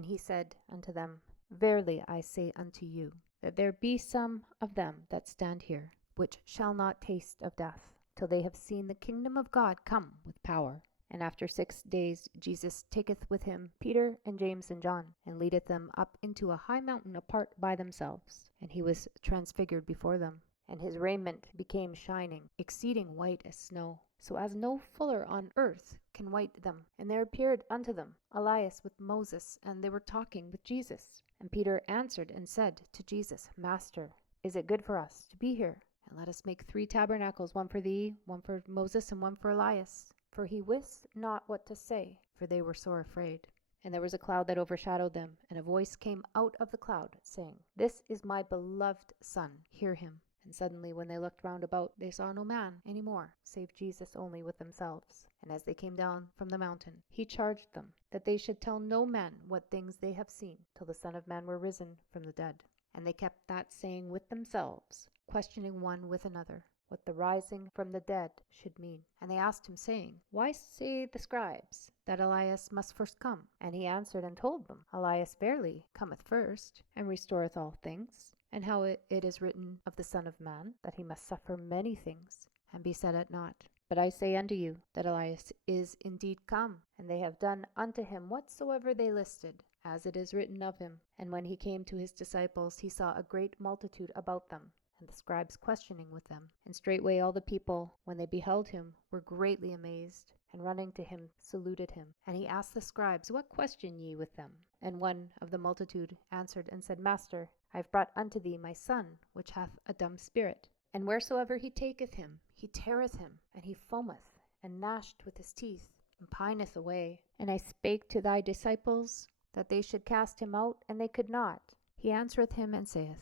And he said unto them, Verily I say unto you, that there be some of them that stand here, which shall not taste of death, till they have seen the kingdom of God come with power. And after 6 days Jesus taketh with him Peter and James and John, and leadeth them up into a high mountain apart by themselves. And he was transfigured before them, and his raiment became shining, exceeding white as snow, so as no fuller on earth can white them. And there appeared unto them Elias with Moses, and they were talking with Jesus. And Peter answered and said to Jesus, Master, is it good for us to be here? And let us make 3 tabernacles, one for thee, one for Moses, and one for Elias. For he wist not what to say, for they were sore afraid. And there was a cloud that overshadowed them, and a voice came out of the cloud, saying, This is my beloved Son, hear him. And suddenly when they looked round about, they saw no man any more, save Jesus only with themselves. And as they came down from the mountain, he charged them that they should tell no man what things they have seen, till the Son of Man were risen from the dead. And they kept that saying with themselves, questioning one with another, what the rising from the dead should mean. And they asked him, saying, Why say the scribes that Elias must first come? And he answered and told them, Elias verily cometh first, and restoreth all things. And how it is written of the Son of Man, that he must suffer many things, and be set at naught. But I say unto you, that Elias is indeed come, and they have done unto him whatsoever they listed, as it is written of him. And when he came to his disciples, he saw a great multitude about them, and the scribes questioning with them. And straightway all the people, when they beheld him, were greatly amazed, and running to him saluted him. And he asked the scribes, What question ye with them? And one of the multitude answered and said, Master, I have brought unto thee my son, which hath a dumb spirit. And wheresoever he taketh him, he teareth him, and he foameth, and gnashed with his teeth, and pineth away. And I spake to thy disciples, that they should cast him out, and they could not. He answereth him and saith,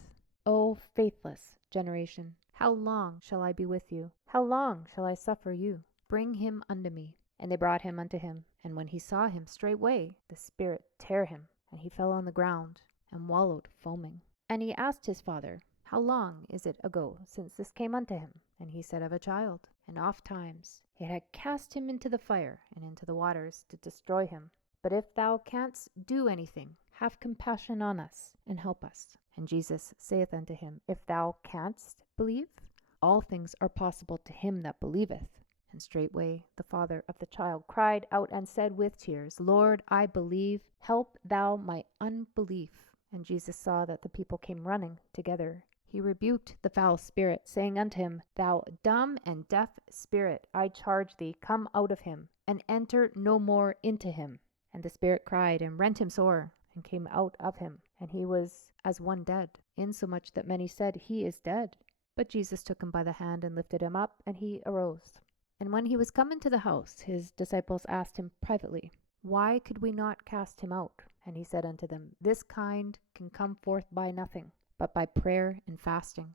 O faithless generation, how long shall I be with you? How long shall I suffer you? Bring him unto me. And they brought him unto him. And when he saw him, straightway the spirit tare him, and he fell on the ground, and wallowed foaming. And he asked his father, How long is it ago since this came unto him? And he said, Of a child. And oft times it had cast him into the fire, and into the waters, to destroy him. But if thou canst do anything, have compassion on us, and help us. And Jesus saith unto him, If thou canst believe, all things are possible to him that believeth. And straightway the father of the child cried out and said with tears, Lord, I believe, help thou my unbelief. And Jesus saw that the people came running together. He rebuked the foul spirit, saying unto him, Thou dumb and deaf spirit, I charge thee, come out of him, and enter no more into him. And the spirit cried and rent him sore, and came out of him. And he was as one dead, insomuch that many said, He is dead. But Jesus took him by the hand, and lifted him up, and he arose. And when he was come into the house, his disciples asked him privately, Why could we not cast him out? And he said unto them, This kind can come forth by nothing, but by prayer and fasting.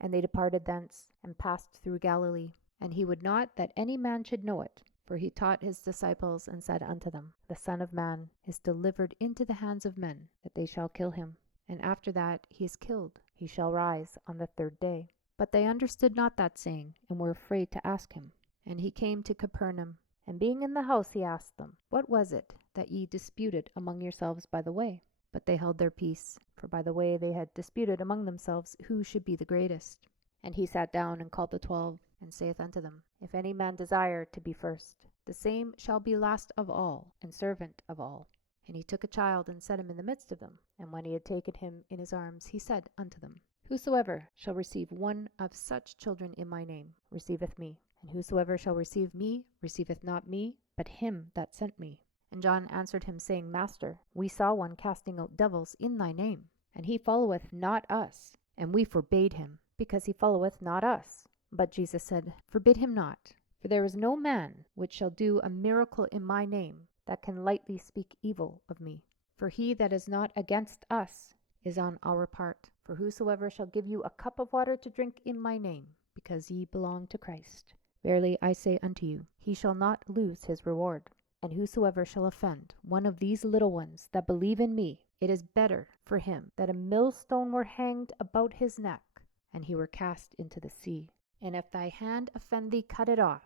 And they departed thence, and passed through Galilee. And he would not that any man should know it. For he taught his disciples, and said unto them, The Son of Man is delivered into the hands of men, that they shall kill him. And after that he is killed, he shall rise on the 3rd day. But they understood not that saying, and were afraid to ask him. And he came to Capernaum, and being in the house he asked them, What was it that ye disputed among yourselves by the way? But they held their peace, for by the way they had disputed among themselves who should be the greatest. And he sat down and called the 12, and saith unto them, If any man desire to be first, the same shall be last of all, and servant of all. And he took a child, and set him in the midst of them. And when he had taken him in his arms, he said unto them, Whosoever shall receive one of such children in my name receiveth me. And whosoever shall receive me receiveth not me, but him that sent me. And John answered him, saying, Master, we saw one casting out devils in thy name, and he followeth not us. And we forbade him, because he followeth not us. But Jesus said, Forbid him not, for there is no man which shall do a miracle in my name that can lightly speak evil of me. For he that is not against us is on our part. For whosoever shall give you a cup of water to drink in my name, because ye belong to Christ, verily I say unto you, he shall not lose his reward. And whosoever shall offend one of these little ones that believe in me, it is better for him that a millstone were hanged about his neck, and he were cast into the sea. And if thy hand offend thee, cut it off.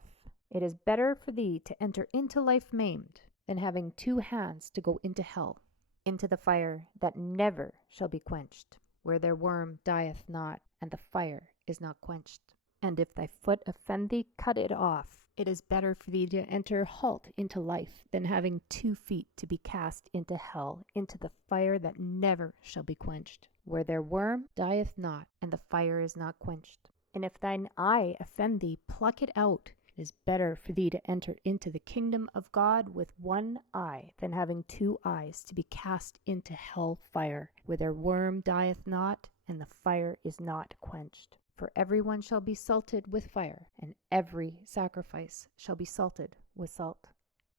It is better for thee to enter into life maimed, than having 2 hands to go into hell, into the fire that never shall be quenched, where their worm dieth not, and the fire is not quenched. And if thy foot offend thee, cut it off. It is better for thee to enter halt into life than having 2 feet to be cast into hell, into the fire that never shall be quenched, where their worm dieth not, and the fire is not quenched. And if thine eye offend thee, pluck it out. It is better for thee to enter into the kingdom of God with 1 eye than having 2 eyes to be cast into hell fire, where their worm dieth not, and the fire is not quenched. For everyone shall be salted with fire, and every sacrifice shall be salted with salt.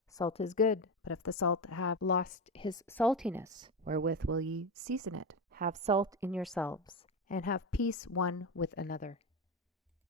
Salt is good, but if the salt have lost his saltiness, wherewith will ye season it? Have salt in yourselves, and have peace one with another.